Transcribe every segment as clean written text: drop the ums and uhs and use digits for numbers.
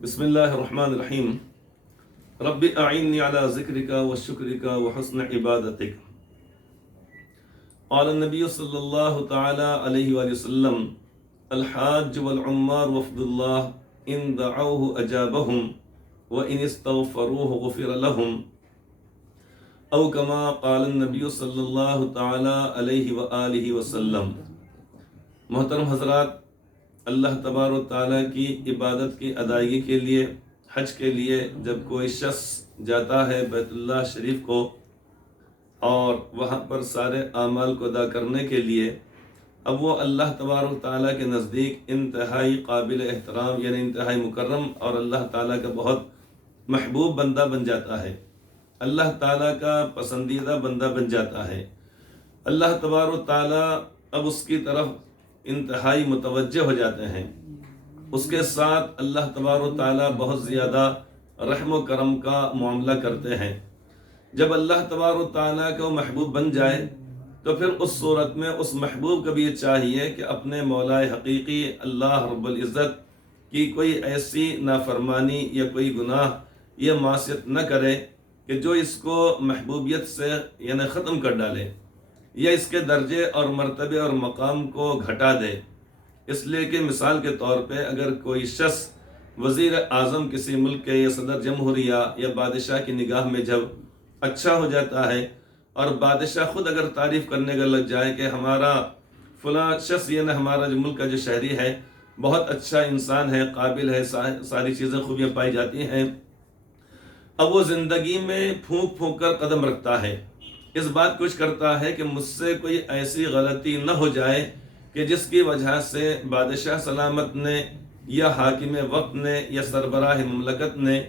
بسم اللہ الرحمن الرحیم رب اعنی علی ذکرک و شکرک و حسن عبادتک۔ قال النبی صلی اللہ تعالی علیہ وآلہ وسلم الحاج والعمار وفد اللہ ان دعوه اجابهم وان استغفروه غفر لهم او کما قال النبی صلی اللہ تعالی علیہ وآلہ وسلم۔ محترم حضرات، اللہ تبارک و تعالیٰ کی عبادت کی ادائیگی کے لیے، حج کے لیے جب کوئی شخص جاتا ہے بیت اللہ شریف کو اور وہاں پر سارے اعمال کو ادا کرنے کے لیے، اب وہ اللہ تبارک و تعالیٰ کے نزدیک انتہائی قابل احترام یعنی انتہائی مکرم اور اللہ تعالیٰ کا بہت محبوب بندہ بن جاتا ہے، اللہ تعالیٰ کا پسندیدہ بندہ بن جاتا ہے۔ اللہ تبارک و تعالیٰ اب اس کی طرف انتہائی متوجہ ہو جاتے ہیں، اس کے ساتھ اللہ تبارک و تعالیٰ بہت زیادہ رحم و کرم کا معاملہ کرتے ہیں۔ جب اللہ تبارک و تعالیٰ کا وہ محبوب بن جائے تو پھر اس صورت میں اس محبوب کو بھی یہ چاہیے کہ اپنے مولا حقیقی اللہ رب العزت کی کوئی ایسی نافرمانی یا کوئی گناہ یا معصیت نہ کرے کہ جو اس کو محبوبیت سے یعنی ختم کر ڈالے یا اس کے درجے اور مرتبے اور مقام کو گھٹا دے۔ اس لیے کہ مثال کے طور پہ اگر کوئی شخص وزیر اعظم کسی ملک کے یا صدر جمہوریہ یا بادشاہ کی نگاہ میں جب اچھا ہو جاتا ہے اور بادشاہ خود اگر تعریف کرنے کا لگ جائے کہ ہمارا فلاں شخص یعنی ہمارا جو ملک کا جو شہری ہے بہت اچھا انسان ہے، قابل ہے، ساری چیزیں خوبیاں پائی جاتی ہیں، اب وہ زندگی میں پھونک پھونک کر قدم رکھتا ہے، اس بات کچھ کرتا ہے کہ مجھ سے کوئی ایسی غلطی نہ ہو جائے کہ جس کی وجہ سے بادشاہ سلامت نے یا حاکم وقت نے یا سربراہ مملکت نے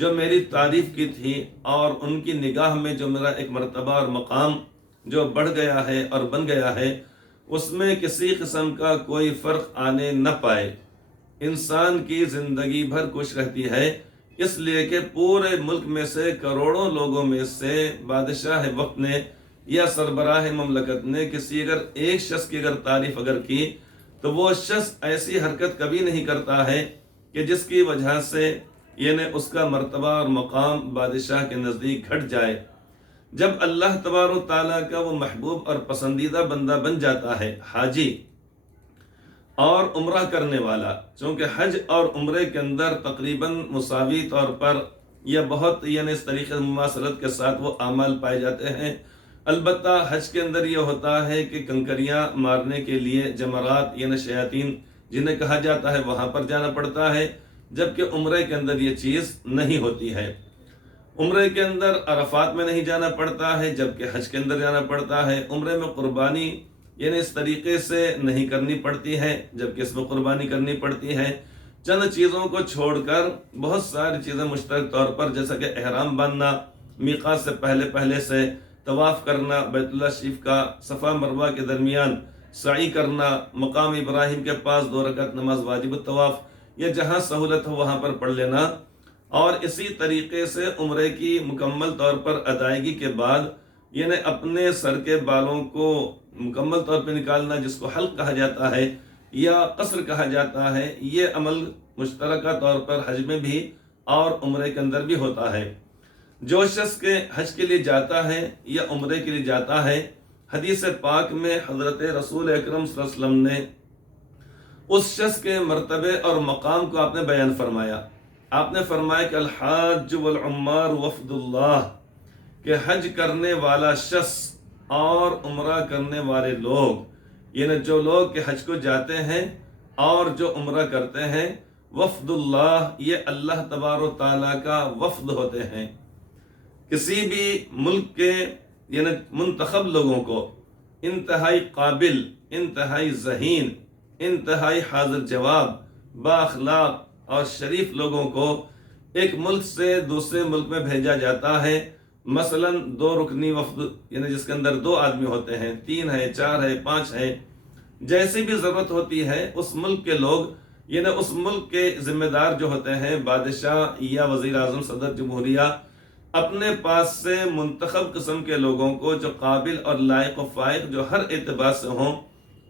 جو میری تعریف کی تھی اور ان کی نگاہ میں جو میرا ایک مرتبہ اور مقام جو بڑھ گیا ہے اور بن گیا ہے اس میں کسی قسم کا کوئی فرق آنے نہ پائے۔ انسان کی زندگی بھر خوش رہتی ہے، اس لیے کہ پورے ملک میں سے کروڑوں لوگوں میں سے بادشاہ وقت نے یا سربراہ مملکت نے کسی اگر ایک شخص کی اگر تعریف اگر کی تو وہ شخص ایسی حرکت کبھی نہیں کرتا ہے کہ جس کی وجہ سے یعنی اس کا مرتبہ اور مقام بادشاہ کے نزدیک گھٹ جائے۔ جب اللہ تبارک و تعالیٰ کا وہ محبوب اور پسندیدہ بندہ بن جاتا ہے، حاجی اور عمرہ کرنے والا، چونکہ حج اور عمرے کے اندر تقریباً مساوی طور پر یا بہت یعنی اس طریقے مماثلت کے ساتھ وہ اعمال پائے جاتے ہیں، البتہ حج کے اندر یہ ہوتا ہے کہ کنکریاں مارنے کے لیے جمرات یعنی شیاطین جنہیں کہا جاتا ہے وہاں پر جانا پڑتا ہے، جبکہ عمرے کے اندر یہ چیز نہیں ہوتی ہے۔ عمرے کے اندر عرفات میں نہیں جانا پڑتا ہے جبکہ حج کے اندر جانا پڑتا ہے۔ عمرے میں قربانی یعنی اس طریقے سے نہیں کرنی پڑتی ہے جبکہ اس میں قربانی کرنی پڑتی ہے۔ چند چیزوں کو چھوڑ کر بہت ساری چیزیں مشترک طور پر جیسا کہ احرام باندھنا، میقات سے پہلے سے طواف کرنا، بیت اللہ شریف کا صفا مروہ کے درمیان سعی کرنا، مقام ابراہیم کے پاس 2 رکعت نماز واجب الطواف یا جہاں سہولت ہو وہاں پر پڑھ لینا، اور اسی طریقے سے عمرے کی مکمل طور پر ادائیگی کے بعد یعنی اپنے سر کے بالوں کو مکمل طور پہ نکالنا جس کو حلق کہا جاتا ہے یا قصر کہا جاتا ہے، یہ عمل مشترکہ طور پر حج میں بھی اور عمرے کے اندر بھی ہوتا ہے۔ جو شخص کے حج کے لیے جاتا ہے یا عمرے کے لیے جاتا ہے، حدیث پاک میں حضرت رسول اکرم صلی اللہ علیہ وسلم نے اس شخص کے مرتبے اور مقام کو آپ نے بیان فرمایا۔ آپ نے فرمایا کہ الحاج والعمار وفد اللہ، کہ حج کرنے والا شخص اور عمرہ کرنے والے لوگ یعنی جو لوگ کہ حج کو جاتے ہیں اور جو عمرہ کرتے ہیں، وفد اللہ، یہ اللہ تبارک و تعالیٰ کا وفد ہوتے ہیں۔ کسی بھی ملک کے یعنی منتخب لوگوں کو انتہائی قابل، انتہائی ذہین، انتہائی حاضر جواب، بااخلاق اور شریف لوگوں کو ایک ملک سے دوسرے ملک میں بھیجا جاتا ہے۔ مثلاً 2 رکنی وفد یعنی جس کے اندر 2 آدمی ہوتے ہیں، 3 ہے، 4 ہے، 5 ہے، جیسی بھی ضرورت ہوتی ہے اس ملک کے لوگ یعنی اس ملک کے ذمہ دار جو ہوتے ہیں بادشاہ یا وزیر اعظم، صدر جمہوریہ، اپنے پاس سے منتخب قسم کے لوگوں کو جو قابل اور لائق و فائق جو ہر اعتبار سے ہوں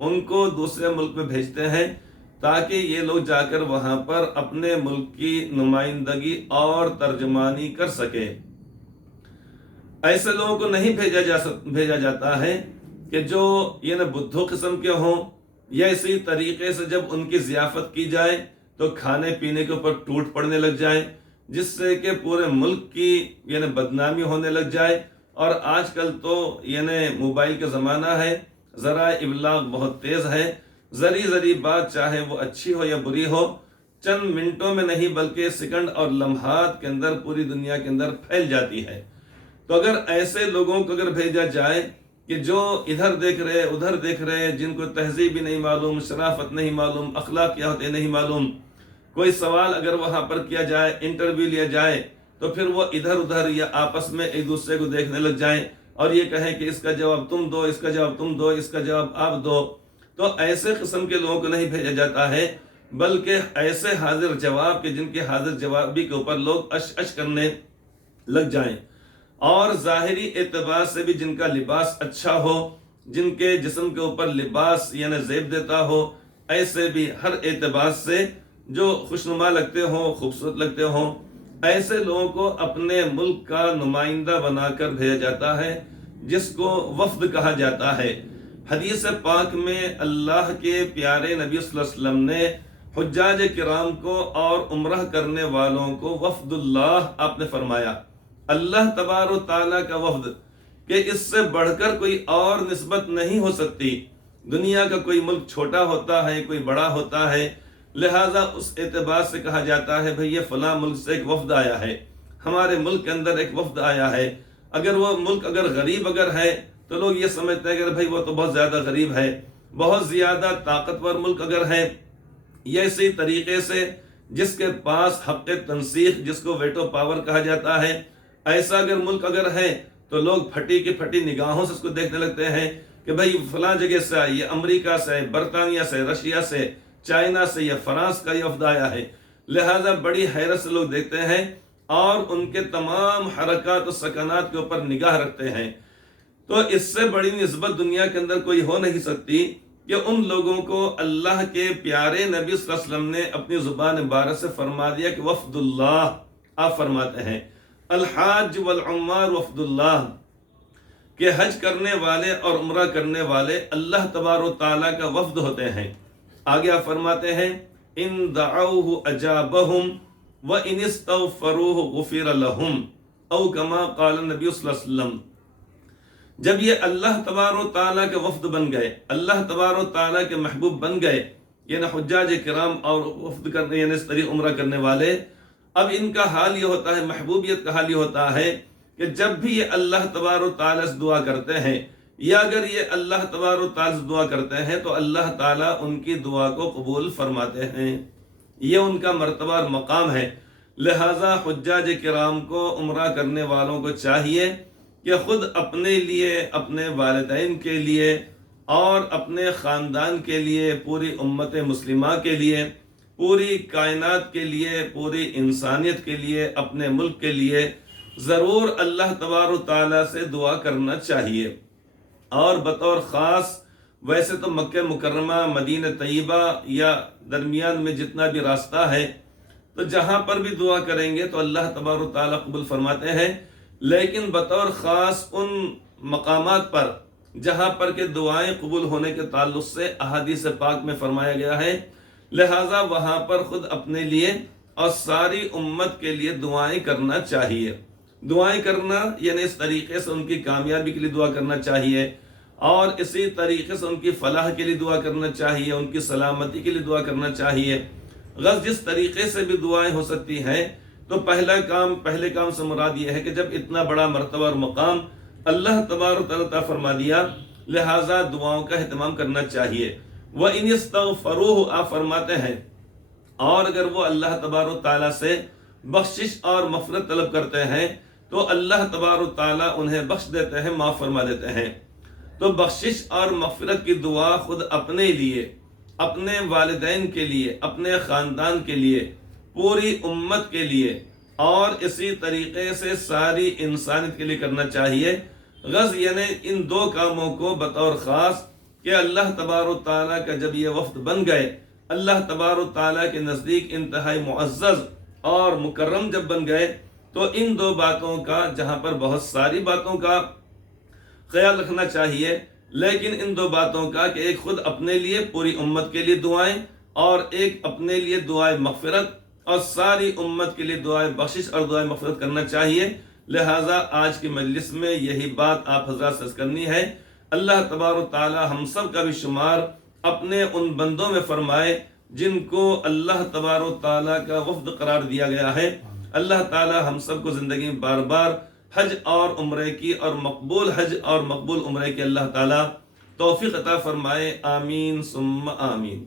ان کو دوسرے ملک میں بھیجتے ہیں تاکہ یہ لوگ جا کر وہاں پر اپنے ملک کی نمائندگی اور ترجمانی کر سکے۔ ایسے لوگوں کو نہیں بھیجا جاتا ہے کہ جو یہ بدھو قسم کے ہوں، یا اسی طریقے سے جب ان کی ضیافت کی جائے تو کھانے پینے کے اوپر ٹوٹ پڑنے لگ جائے، جس سے کہ پورے ملک کی بدنامی ہونے لگ جائے۔ اور آج کل تو موبائل کا زمانہ ہے، ذرائع ابلاغ بہت تیز ہے، ذری بات چاہے وہ اچھی ہو یا بری ہو، چند منٹوں میں نہیں بلکہ سیکنڈ اور لمحات کے اندر پوری دنیا کے اندر پھیل جاتی ہے۔ تو اگر ایسے لوگوں کو اگر بھیجا جائے کہ جو ادھر دیکھ رہے ادھر دیکھ رہے، جن کو تہذیب بھی نہیں معلوم، شرافت نہیں معلوم، اخلاق کیا ہوتے نہیں معلوم، کوئی سوال اگر وہاں پر کیا جائے، انٹرویو لیا جائے، تو پھر وہ ادھر ادھر یا آپس میں ایک دوسرے کو دیکھنے لگ جائیں اور یہ کہیں کہ اس کا جواب تم دو، اس کا جواب تم دو، اس کا جواب آپ دو۔ تو ایسے قسم کے لوگوں کو نہیں بھیجا جاتا ہے، بلکہ ایسے حاضر جواب کہ جن کے حاضر جوابی کے اوپر لوگ اش کرنے لگ جائیں، اور ظاہری اعتبار سے بھی جن کا لباس اچھا ہو، جن کے جسم کے اوپر لباس زیب دیتا ہو، ایسے بھی ہر اعتبار سے جو خوشنما لگتے ہوں، خوبصورت لگتے ہوں، ایسے لوگوں کو اپنے ملک کا نمائندہ بنا کر بھیجا جاتا ہے، جس کو وفد کہا جاتا ہے۔ حدیث پاک میں اللہ کے پیارے نبی صلی اللہ علیہ وسلم نے حجاج کرام کو اور عمرہ کرنے والوں کو وفد اللہ آپ نے فرمایا، اللہ تبارک و تعالیٰ کا وفد، کہ اس سے بڑھ کر کوئی اور نسبت نہیں ہو سکتی۔ دنیا کا کوئی ملک چھوٹا ہوتا ہے، کوئی بڑا ہوتا ہے، لہٰذا اس اعتبار سے کہا جاتا ہے بھئی یہ فلاں ملک سے ایک وفد آیا ہے، ہمارے ملک کے اندر ایک وفد آیا ہے۔ اگر وہ ملک اگر غریب اگر ہے تو لوگ یہ سمجھتے ہیں کہ بھئی وہ تو بہت زیادہ غریب ہے۔ بہت زیادہ طاقتور ملک اگر ہے، یا اسی طریقے سے جس کے پاس حق تنسیخ، جس کو ویٹو پاور کہا جاتا ہے، ایسا اگر ملک اگر ہے تو لوگ پھٹی کی پھٹی نگاہوں سے اس کو دیکھنے لگتے ہیں کہ بھئی فلاں جگہ سے آئی، یہ امریکہ سے، برطانیہ سے، رشیا سے، چائنا سے یا فرانس کا یہ وفد آیا ہے۔ لہٰذا بڑی حیرت سے لوگ دیکھتے ہیں اور ان کے تمام حرکات و سکنات کے اوپر نگاہ رکھتے ہیں۔ تو اس سے بڑی نسبت دنیا کے اندر کوئی ہو نہیں سکتی کہ ان لوگوں کو اللہ کے پیارے نبی صلی اللہ علیہ وسلم نے اپنی زبان مبارک سے فرما دیا کہ وفد اللہ۔ آپ فرماتے ہیں الحاج والعمار وفد اللہ، کہ حج کرنے والے اور عمرہ کرنے والے اللہ تبارک و تعالیٰ کا وفد ہوتے ہیں۔ آگے آپ فرماتے ہیں ان دعوہ اجابہم وان استغفروہ غفر لہم او کما قال النبی صلی اللہ علیہ وسلم۔ جب یہ اللہ تبارک و تعالیٰ کے وفد بن گئے، اللہ تبارک و تعالیٰ کے محبوب بن گئے، حجاج کرام اور وفد کرنے اس طریق عمرہ کرنے والے، اب ان کا حال یہ ہوتا ہے، محبوبیت کا حال یہ ہوتا ہے کہ جب بھی یہ اللہ تبارک و تعالیٰ سے دعا کرتے ہیں، یا اگر یہ اللہ تبارک و تعالیٰ سے دعا کرتے ہیں تو اللہ تعالیٰ ان کی دعا کو قبول فرماتے ہیں۔ یہ ان کا مرتبہ اور مقام ہے۔ لہٰذا حجاج کرام کو، عمرہ کرنے والوں کو چاہیے کہ خود اپنے لیے، اپنے والدین کے لیے اور اپنے خاندان کے لیے، پوری امت مسلمہ کے لیے، پوری کائنات کے لیے، پوری انسانیت کے لیے، اپنے ملک کے لیے ضرور اللہ تبارک و تعالیٰ سے دعا کرنا چاہیے۔ اور بطور خاص ویسے تو مکہ مکرمہ، مدینہ طیبہ یا درمیان میں جتنا بھی راستہ ہے، تو جہاں پر بھی دعا کریں گے تو اللہ تبارک و تعالیٰ قبول فرماتے ہیں، لیکن بطور خاص ان مقامات پر جہاں پر کہ دعائیں قبول ہونے کے تعلق سے احادیث پاک میں فرمایا گیا ہے، لہٰذا وہاں پر خود اپنے لیے اور ساری امت کے لیے دعائیں کرنا چاہیے۔ دعائیں کرنا اس طریقے سے ان کی کامیابی کے لیے دعا کرنا چاہیے، اور اسی طریقے سے ان کی فلاح کے لیے دعا کرنا چاہیے، ان کی سلامتی کے لیے دعا کرنا چاہیے۔ غرض جس طریقے سے بھی دعائیں ہو سکتی ہیں، تو پہلے کام سے مراد یہ ہے کہ جب اتنا بڑا مرتبہ اور مقام اللہ تبارک و تعالیٰ فرما دیا، لہٰذا دعاؤں کا اہتمام کرنا چاہیے۔ وَإِنِ اسْتَغْفَرُوهُ، آپ فرماتے ہیں، اور اگر وہ اللہ تبارک و تعالیٰ سے بخشش اور مغفرت طلب کرتے ہیں تو اللہ تبارک و تعالیٰ انہیں بخش دیتے ہیں، معاف فرما دیتے ہیں۔ تو بخشش اور مغفرت کی دعا خود اپنے لیے، اپنے والدین کے لیے، اپنے خاندان کے لیے، پوری امت کے لیے، اور اسی طریقے سے ساری انسانیت کے لیے کرنا چاہیے۔ غرض ان دو کاموں کو بطور خاص کہ اللہ تبارک و تعالیٰ کا جب یہ وفد بن گئے، اللہ تبارک و تعالیٰ کے نزدیک انتہائی معزز اور مکرم جب بن گئے تو ان دو باتوں کا، جہاں پر بہت ساری باتوں کا خیال رکھنا چاہیے، لیکن ان دو باتوں کا کہ ایک خود اپنے لیے، پوری امت کے لیے دعائیں، اور ایک اپنے لیے دعائیں مغفرت اور ساری امت کے لیے دعائیں بخشش اور دعائیں مغفرت کرنا چاہیے۔ لہٰذا آج کی مجلس میں یہی بات آپ حضرات سے کرنی ہے۔ اللہ تبارک و تعالی ہم سب کا بھی شمار اپنے ان بندوں میں فرمائے جن کو اللہ تبارک و تعالیٰ کا وفد قرار دیا گیا ہے۔ اللہ تعالی ہم سب کو زندگی میں بار بار حج اور عمرے کی، اور مقبول حج اور مقبول عمرے کی اللہ تعالی توفیق عطا فرمائے۔ آمین ثم آمین۔